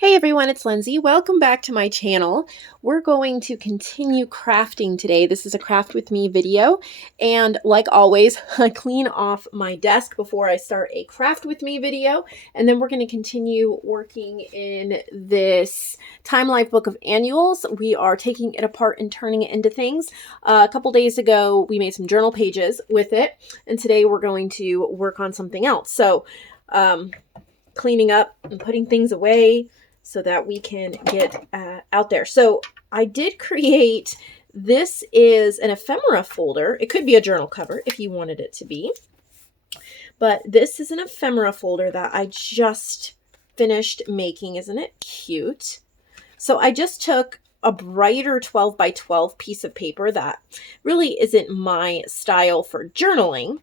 Hey everyone, it's Lindsay. Welcome back to my channel. We're going to continue crafting today. This is a craft with me video, and like always, I clean off my desk before I start a craft with me video, and then we're going to continue working in this Time Life book of annuals. We are taking it apart and turning it into things. A couple days ago, we made some journal pages with it, and today we're going to work on something else. So, cleaning up and putting things away so that we can get out there. So I did create, this is an ephemera folder. It could be a journal cover if you wanted it to be. But this is an ephemera folder that I just finished making. Isn't it cute? So I just took a brighter 12 by 12 piece of paper that really isn't my style for journaling.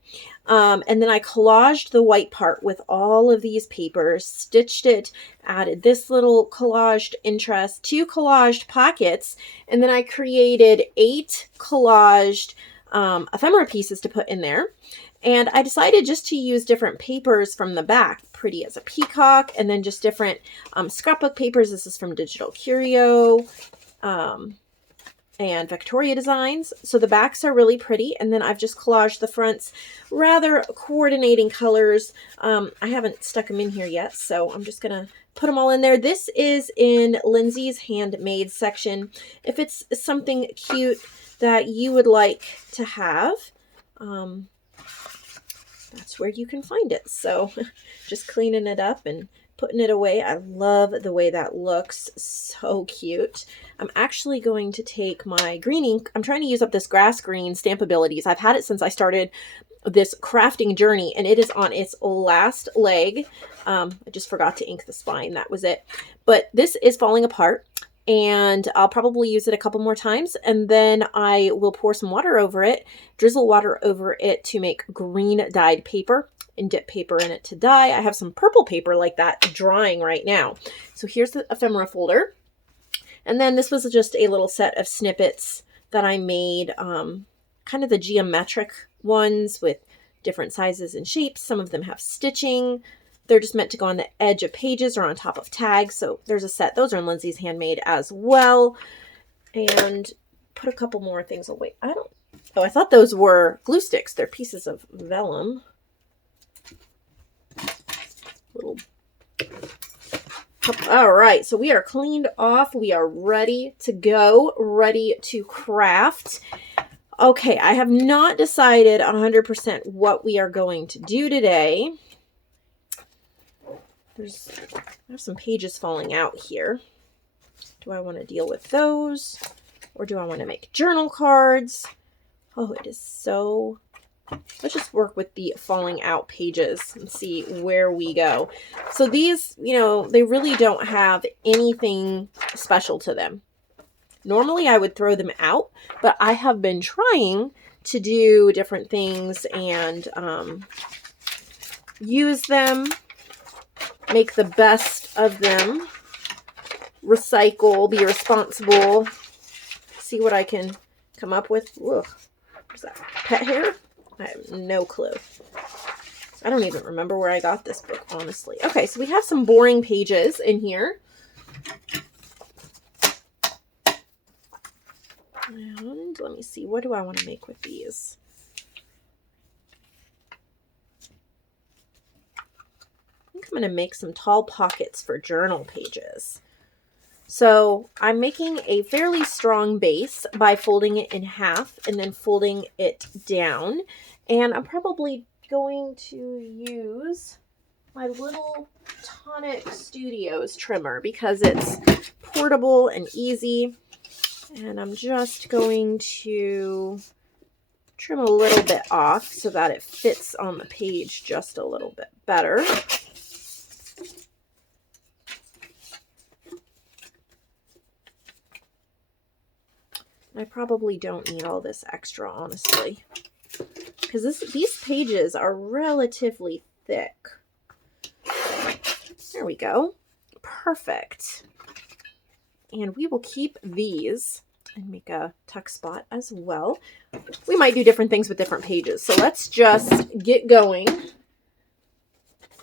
And then I collaged the white part with all of these papers, stitched it, added this little collaged interest, 2 collaged pockets, and then I created 8 collaged ephemera pieces to put in there. And I decided just to use different papers from the back, Pretty as a Peacock, and then just different scrapbook papers. This is from Digital Curio and Victoria Designs. So the backs are really pretty, and then I've just collaged the fronts, rather coordinating colors. I haven't stuck them in here yet, so I'm just gonna put them all in there. This is in Lindsay's handmade section. If it's something cute that you would like to have, that's where you can find it. So just cleaning it up and putting it away. I love the way that looks. So cute. I'm actually going to take my green ink. I'm trying to use up this grass green Stampabilities. I've had it since I started this crafting journey, and it is on its last leg. I just forgot to ink the spine. That was it. But this is falling apart, and I'll probably use it a couple more times, and then I will pour some water over it, drizzle water over it to make green dyed paper, and dip paper in it to dye. I have some purple paper like that drying right now. So here's the ephemera folder. And then this was just a little set of snippets that I made, kind of the geometric ones with different sizes and shapes. Some of them have stitching. They're just meant to go on the edge of pages or on top of tags. So there's a set. Those are in Lindsay's handmade as well. And put a couple more things away. I thought those were glue sticks. They're pieces of vellum. All right, so we are cleaned off. We are ready to go, ready to craft. Okay, I have not decided 100% what we are going to do today. I have some pages falling out here. Do I want to deal with those, or do I want to make journal cards? Oh, it is so... Let's just work with the falling out pages and see where we go. So these, they really don't have anything special to them. Normally I would throw them out, but I have been trying to do different things and use them, make the best of them, recycle, be responsible, see what I can come up with. Ugh, what's that, pet hair? I have no clue. I don't even remember where I got this book, honestly. Okay, so we have some boring pages in here. And let me see, what do I want to make with these? I think I'm going to make some tall pockets for journal pages. So I'm making a fairly strong base by folding it in half and then folding it down. And I'm probably going to use my little Tonic Studios trimmer because it's portable and easy. And I'm just going to trim a little bit off so that it fits on the page just a little bit better. I probably don't need all this extra, honestly, because these pages are relatively thick. There we go. Perfect. And we will keep these and make a tuck spot as well. We might do different things with different pages. So let's just get going.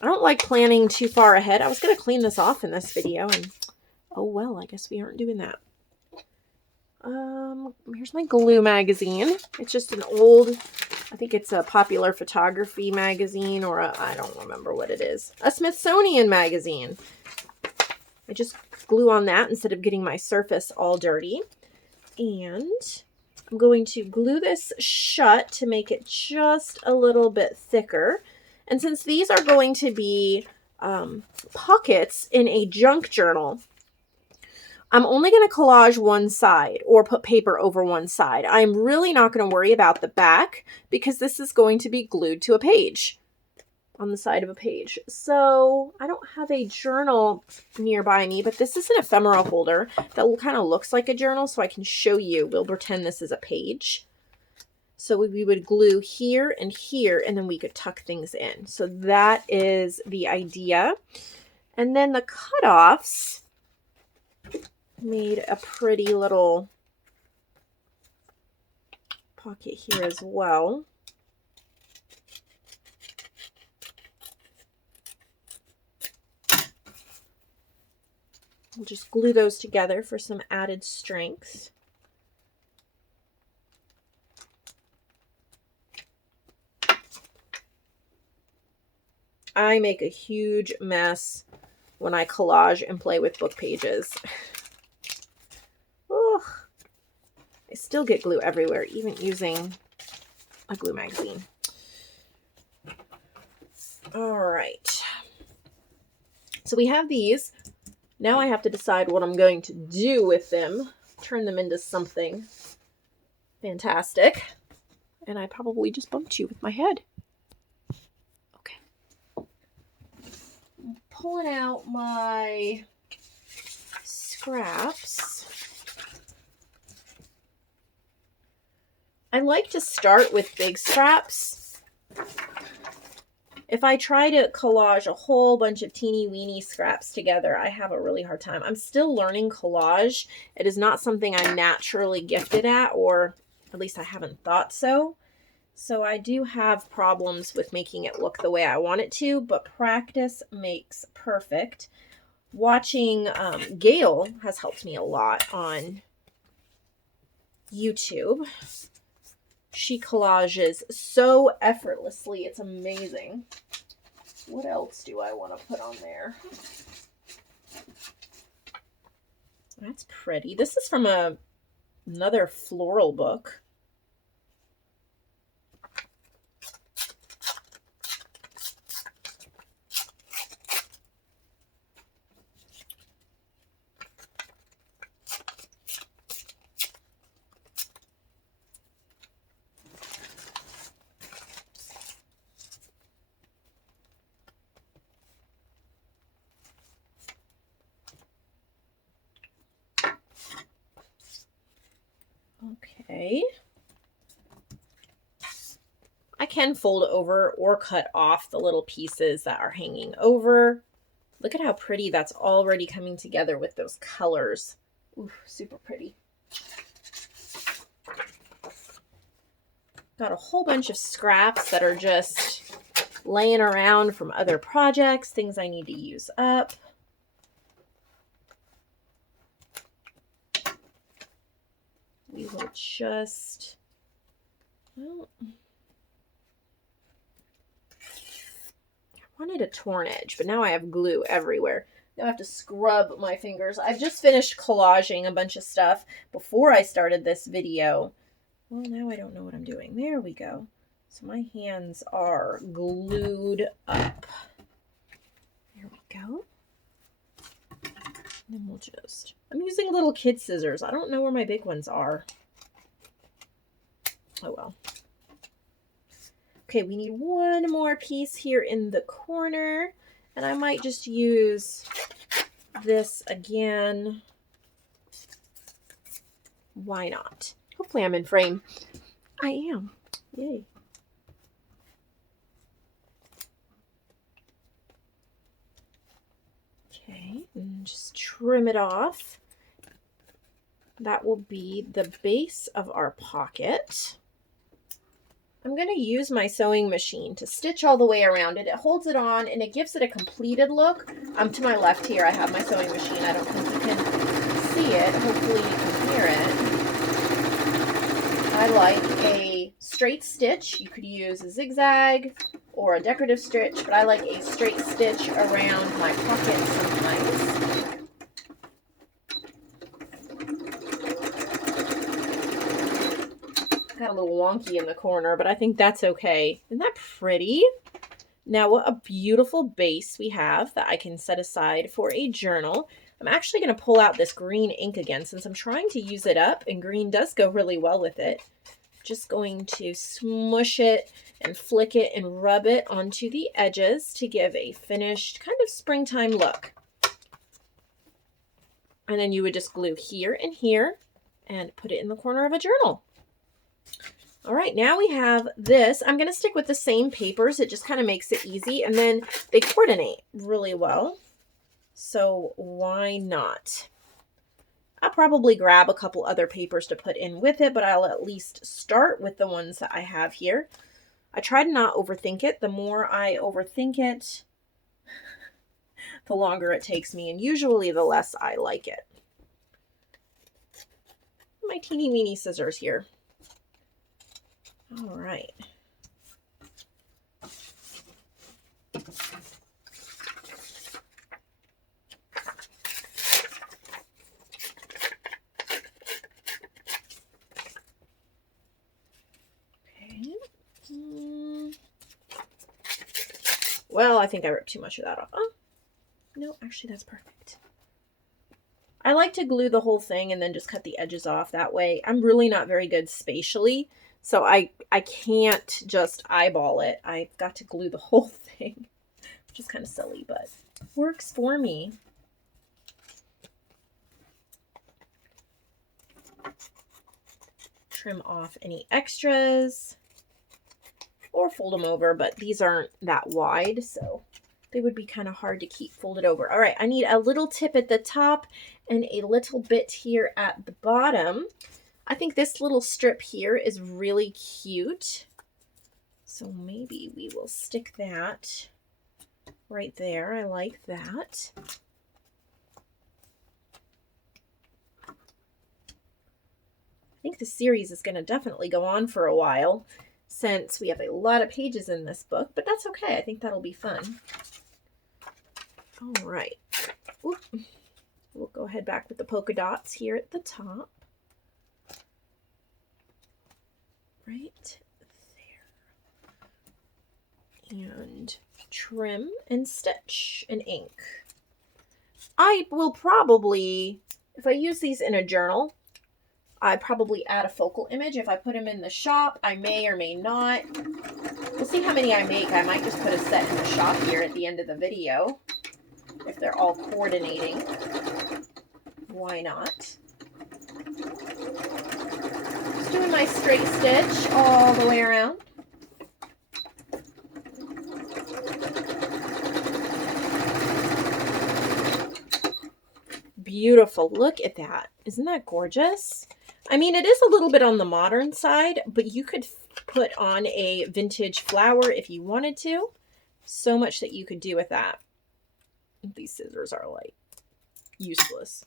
I don't like planning too far ahead. I was going to clean this off in this video, and Oh, well, I guess we aren't doing that. Here's my glue magazine. It's just an old, I think it's a popular photography magazine, or I don't remember what it is. A Smithsonian magazine. I just glue on that instead of getting my surface all dirty. And I'm going to glue this shut to make it just a little bit thicker. And since these are going to be pockets in a junk journal, I'm only going to collage one side or put paper over one side. I'm really not going to worry about the back because this is going to be glued to a page, on the side of a page. So I don't have a journal nearby me, but this is an ephemera holder that kind of looks like a journal, so I can show you. We'll pretend this is a page. So we would glue here, and then we could tuck things in. So that is the idea. And then the cutoffs made a pretty little pocket here as well. We'll just glue those together for some added strength. I make a huge mess when I collage and play with book pages. Ugh. I still get glue everywhere, even using a glue magazine. All right. So we have these. Now I have to decide what I'm going to do with them. Turn them into something fantastic. And I probably just bumped you with my head. Okay. I'm pulling out my scraps. I like to start with big scraps. If I try to collage a whole bunch of teeny weeny scraps together, I have a really hard time. I'm still learning collage. It is not something I'm naturally gifted at, or at least I haven't thought so. So I do have problems with making it look the way I want it to, but practice makes perfect. Watching Gail has helped me a lot on YouTube. She collages so effortlessly. It's amazing. What else do I want to put on there? That's pretty. This is from another floral book. Okay. I can fold over or cut off the little pieces that are hanging over. Look at how pretty that's already coming together with those colors. Ooh, super pretty. Got a whole bunch of scraps that are just laying around from other projects, things I need to use up. We will just, well, I wanted a torn edge, but now I have glue everywhere. Now I have to scrub my fingers. I've just finished collaging a bunch of stuff before I started this video. Well, now I don't know what I'm doing. There we go. So my hands are glued up. There we go. And then we'll just, I'm using little kid scissors. I don't know where my big ones are. Oh well. Okay, we need one more piece here in the corner. And I might just use this again. Why not? Hopefully I'm in frame. I am. Yay. Okay, and just trim it off. That will be the base of our pocket. I'm going to use my sewing machine to stitch all the way around it. It holds it on and it gives it a completed look. To my left here, I have my sewing machine. I don't think you can see it. Hopefully you can hear it. I like a straight stitch. You could use a zigzag or a decorative stitch, but I like a straight stitch around my pockets sometimes. Got a little wonky in the corner, but I think that's okay. Isn't that pretty? Now, what a beautiful base we have that I can set aside for a journal. I'm actually going to pull out this green ink again since I'm trying to use it up, and green does go really well with it. Just going to smush it and flick it and rub it onto the edges to give a finished kind of springtime look. And then you would just glue here and here and put it in the corner of a journal. All right, now we have this. I'm going to stick with the same papers. It just kind of makes it easy, and then they coordinate really well. So why not? I'll probably grab a couple other papers to put in with it, but I'll at least start with the ones that I have here. I try to not overthink it. The more I overthink it, the longer it takes me, and usually the less I like it. My teeny weeny scissors here. All right. Okay. Well, I think I ripped too much of that off. Oh, no, actually that's perfect. I like to glue the whole thing and then just cut the edges off that way. I'm really not very good spatially, so I can't just eyeball it. I've got to glue the whole thing, which is kind of silly, but works for me. Trim off any extras or fold them over, but these aren't that wide, so they would be kind of hard to keep folded over. All right, I need a little tip at the top and a little bit here at the bottom. I think this little strip here is really cute. So maybe we will stick that right there. I like that. I think the series is going to definitely go on for a while since we have a lot of pages in this book, but that's okay. I think that'll be fun. All right. Oop. We'll go ahead back with the polka dots here at the top. Right there. And trim and stitch and ink. I will probably, if I use these in a journal, I probably add a focal image. If I put them in the shop, I may or may not. We'll see how many I make. I might just put a set in the shop here at the end of the video. If they're all coordinating, why not? Just doing my straight stitch all the way around. Beautiful. Look at that. Isn't that gorgeous? I mean, it is a little bit on the modern side, but you could put on a vintage flower if you wanted to. So much that you could do with that. These scissors are like useless.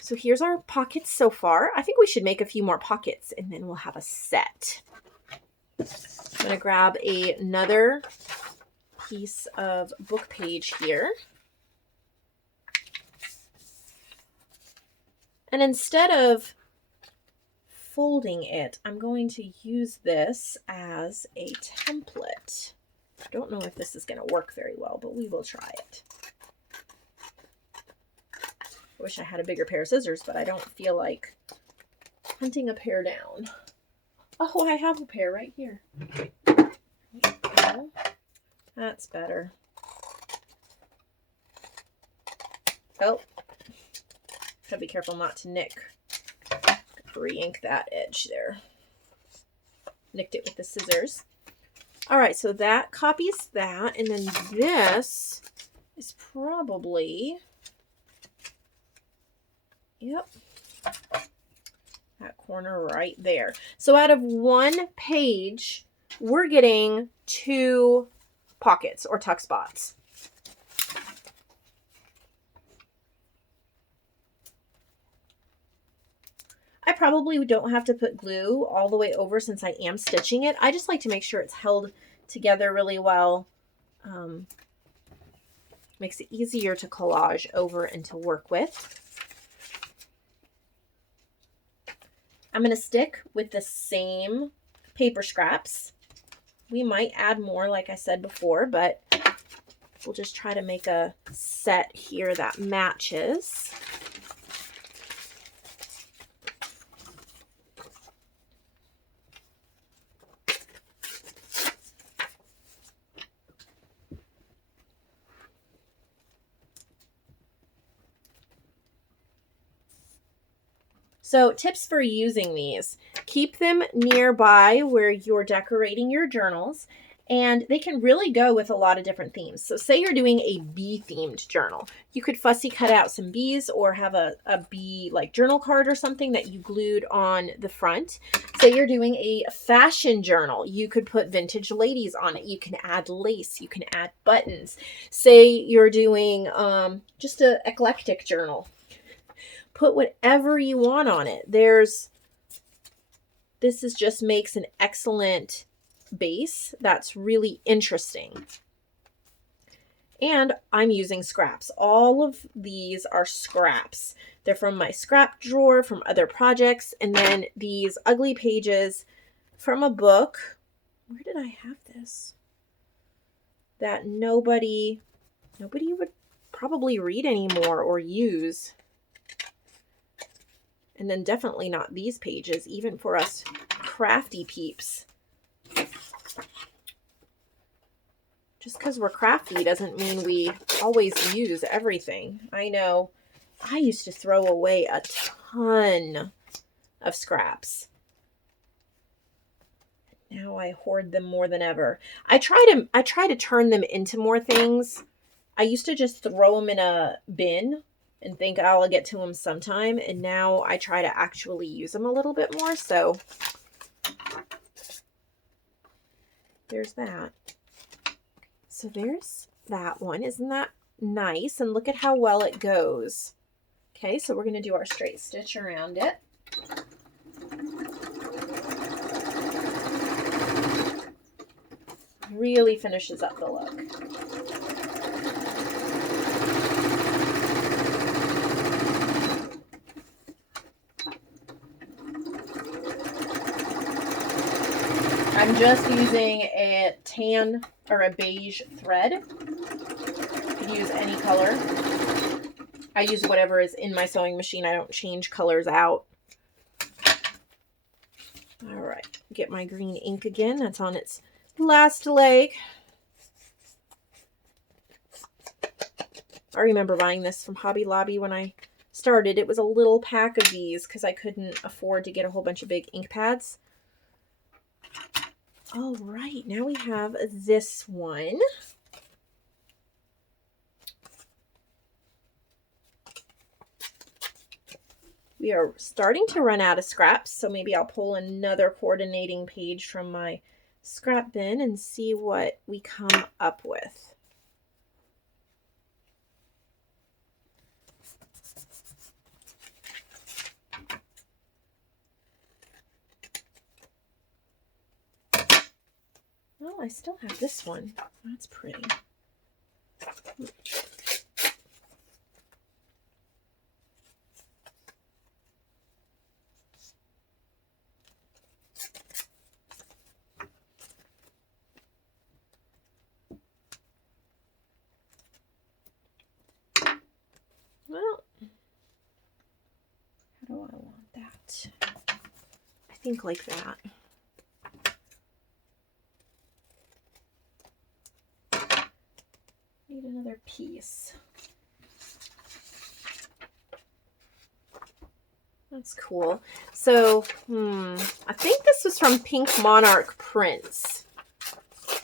So here's our pockets so far. I think we should make a few more pockets and then we'll have a set. I'm going to grab another piece of book page here. And instead of folding it, I'm going to use this as a template. I don't know if this is going to work very well, but we will try it. I wish I had a bigger pair of scissors, but I don't feel like hunting a pair down. Oh, I have a pair right here. That's better. Oh, gotta be careful not to nick. Re-ink that edge there. Nicked it with the scissors. All right, so that copies that, and then this is probably, yep, that corner right there. So out of one page, we're getting 2 pockets or tuck spots. I probably don't have to put glue all the way over since I am stitching it. I just like to make sure it's held together really well. Makes it easier to collage over and to work with. I'm going to stick with the same paper scraps. We might add more, like I said before, but we'll just try to make a set here that matches. So tips for using these: keep them nearby where you're decorating your journals, and they can really go with a lot of different themes. So say you're doing a bee themed journal, you could fussy cut out some bees or have a bee like journal card or something that you glued on the front. Say you're doing a fashion journal, you could put vintage ladies on it. You can add lace, you can add buttons. Say you're doing just an eclectic journal, put whatever you want on it. This just makes an excellent base that's really interesting. And I'm using scraps. All of these are scraps. They're from my scrap drawer, from other projects, and then these ugly pages from a book. Where did I have this? That nobody would probably read anymore or use. And then definitely not these pages, even for us crafty peeps. Just because we're crafty doesn't mean we always use everything. I know I used to throw away a ton of scraps. Now I hoard them more than ever. I try to turn them into more things. I used to just throw them in a bin and think I'll get to them sometime. And now I try to actually use them a little bit more. So there's that. So there's that one. Isn't that nice? And look at how well it goes. Okay, so we're going to do our straight stitch around it. Really finishes up the look. I'm just using a tan or a beige thread. You could use any color. I use whatever is in my sewing machine. I don't change colors out. All right, get my green ink again. That's on its last leg. I remember buying this from Hobby Lobby when I started. It was a little pack of these because I couldn't afford to get a whole bunch of big ink pads. All right, now we have this one. We are starting to run out of scraps, so maybe I'll pull another coordinating page from my scrap bin and see what we come up with. Oh, I still have this one. That's pretty. Well, how do I want that? I think like that. Need another piece. That's cool. So, I think this was from Pink Monarch Prints.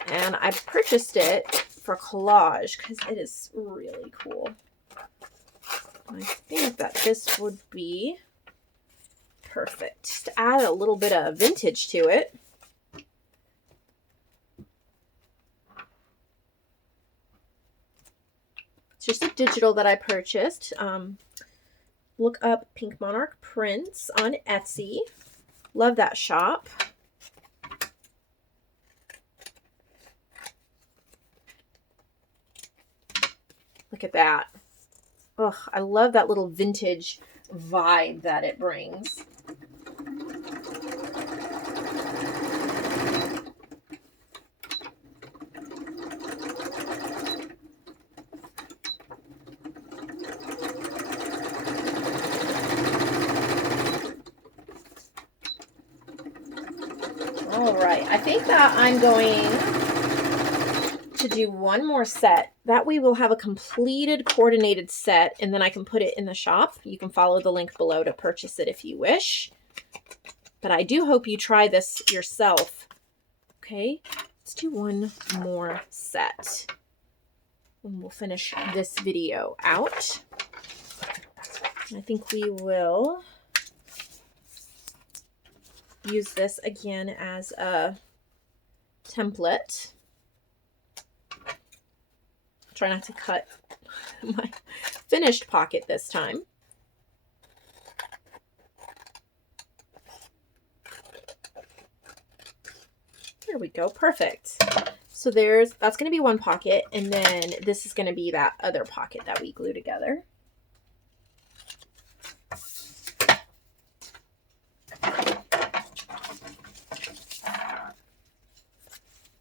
And I purchased it for collage because it is really cool. I think that this would be Perfect. Just add a little bit of vintage to it. It's just a digital that I purchased. Look up Pink Monarch Prints on Etsy. Love that shop. Look at that. Ugh, I love that little vintage vibe that it brings. All right, I think that I'm going to do one more set. That way we'll have a completed coordinated set, and then I can put it in the shop. You can follow the link below to purchase it if you wish. But I do hope you try this yourself. Okay, let's do one more set. And we'll finish this video out. I think we will use this again as a template. Try not to cut my finished pocket this time. There we go, perfect. So that's going to be one pocket, and then this is going to be that other pocket that we glue together.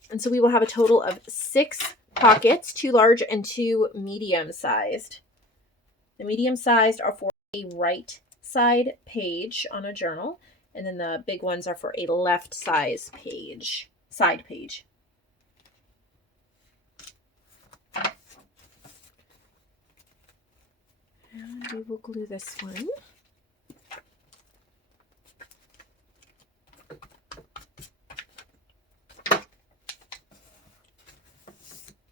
And so we will have a total of 6 pockets, 2 large and 2 medium sized. The medium sized are for a right side page on a journal, and then the big ones are for a left side page. And we will glue this one.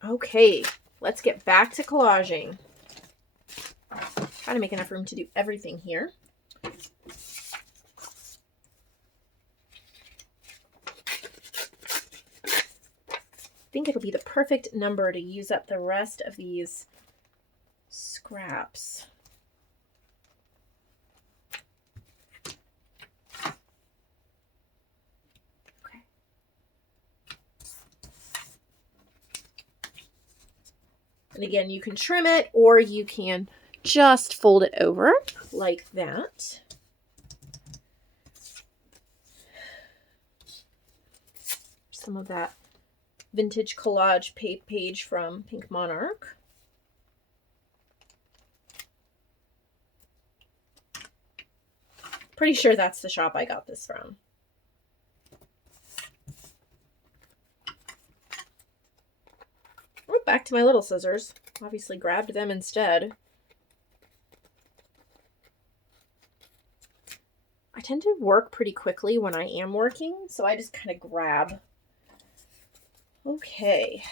Okay, let's get back to collaging. Try to make enough room to do everything here. I think it'll be the perfect number to use up the rest of these scraps. Okay. And again, you can trim it, or you can just fold it over like that. Some of that vintage collage page from Pink Monarch. Pretty sure that's the shop I got this from. Oh, back to my little scissors. Obviously grabbed them instead. I tend to work pretty quickly when I am working, so I just kind of grab. Okay.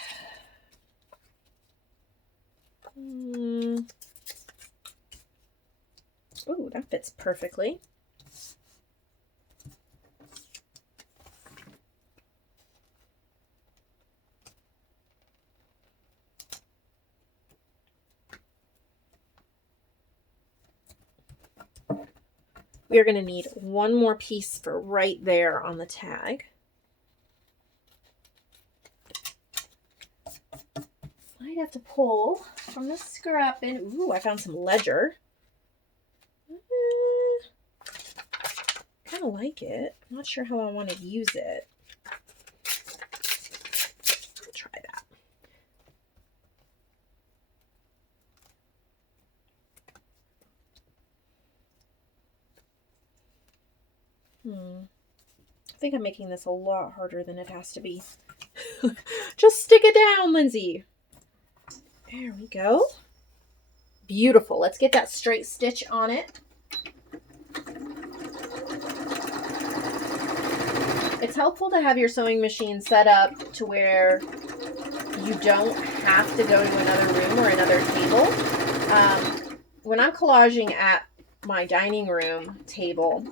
Oh, that fits perfectly. We are going to need one more piece for right there on the tag. Might have to pull from the scrap bin. Ooh, I found some ledger. Kind of like it. I'm not sure how I want to use it. I'll try that. I think I'm making this a lot harder than it has to be. Just stick it down, Lindsay. There we go. Beautiful. Let's get that straight stitch on it. It's helpful to have your sewing machine set up to where you don't have to go to another room or another table. When I'm collaging at my dining room table,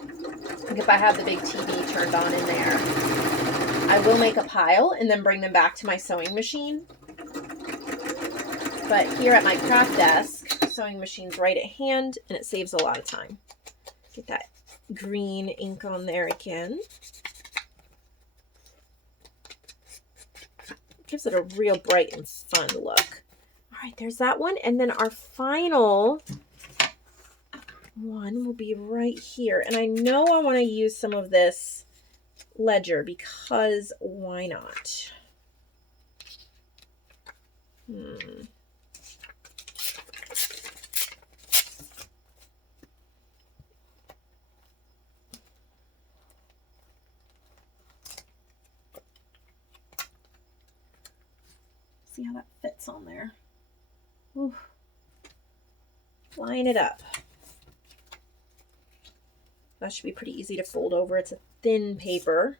like if I have the big TV turned on in there, I will make a pile and then bring them back to my sewing machine. But here at my craft desk, sewing machine's right at hand, and it saves a lot of time. Get that green ink on there again. Gives it a real bright and fun look. All right, there's that one. And then our final one will be right here. And I know I want to use some of this ledger because why not? See how that fits on there. Ooh. Line it up. That should be pretty easy to fold over. It's a thin paper.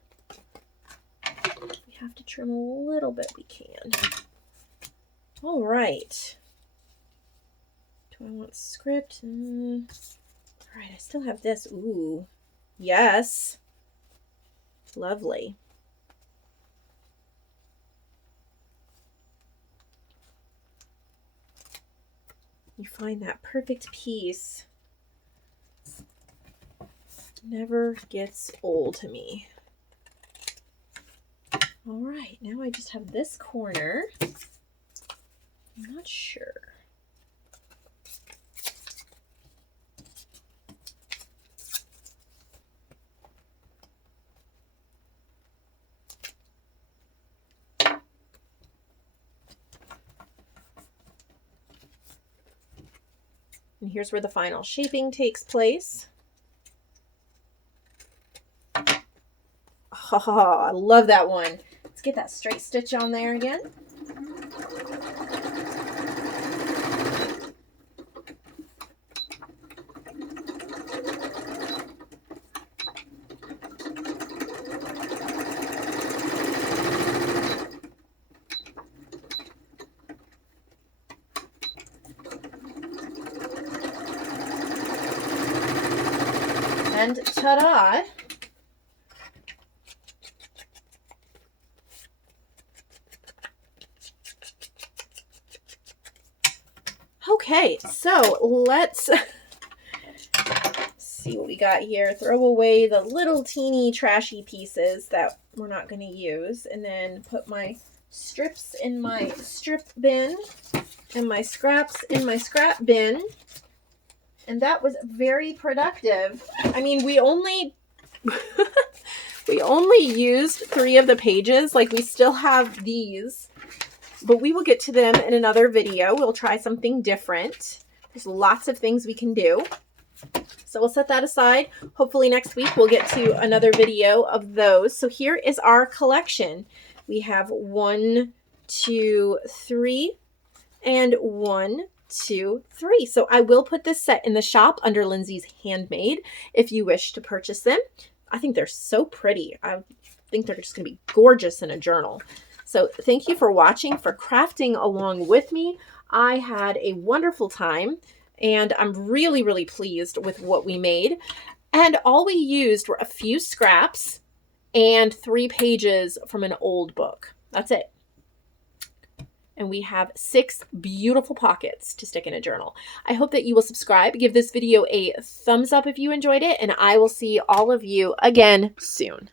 If we have to trim a little bit, we can. All right. Do I want script? All right, I still have this. Ooh, yes. Lovely. You find that perfect piece. Never gets old to me. All right, now I just have this corner. I'm not sure. And here's where the final shaping takes place. Oh, I love that one. Let's get that straight stitch on there again. And ta-da! Okay, so let's see what we got here. Throw away the little teeny trashy pieces that we're not going to use, and then put my strips in my strip bin and my scraps in my scrap bin. And that was very productive. I mean, we only used 3 of the pages. Like, we still have these, but we will get to them in another video. We'll try something different. There's lots of things we can do. So we'll set that aside. Hopefully next week we'll get to another video of those. So here is our collection. We have 1, 2, 3, and 1, 2, 3. So I will put this set in the shop under Lindsay's Handmade if you wish to purchase them. I think they're so pretty. I think they're just going to be gorgeous in a journal. So thank you for watching, for crafting along with me. I had a wonderful time, and I'm really, really pleased with what we made. And all we used were a few scraps and 3 pages from an old book. That's it. And we have 6 beautiful pockets to stick in a journal. I hope that you will subscribe, give this video a thumbs up if you enjoyed it, and I will see all of you again soon.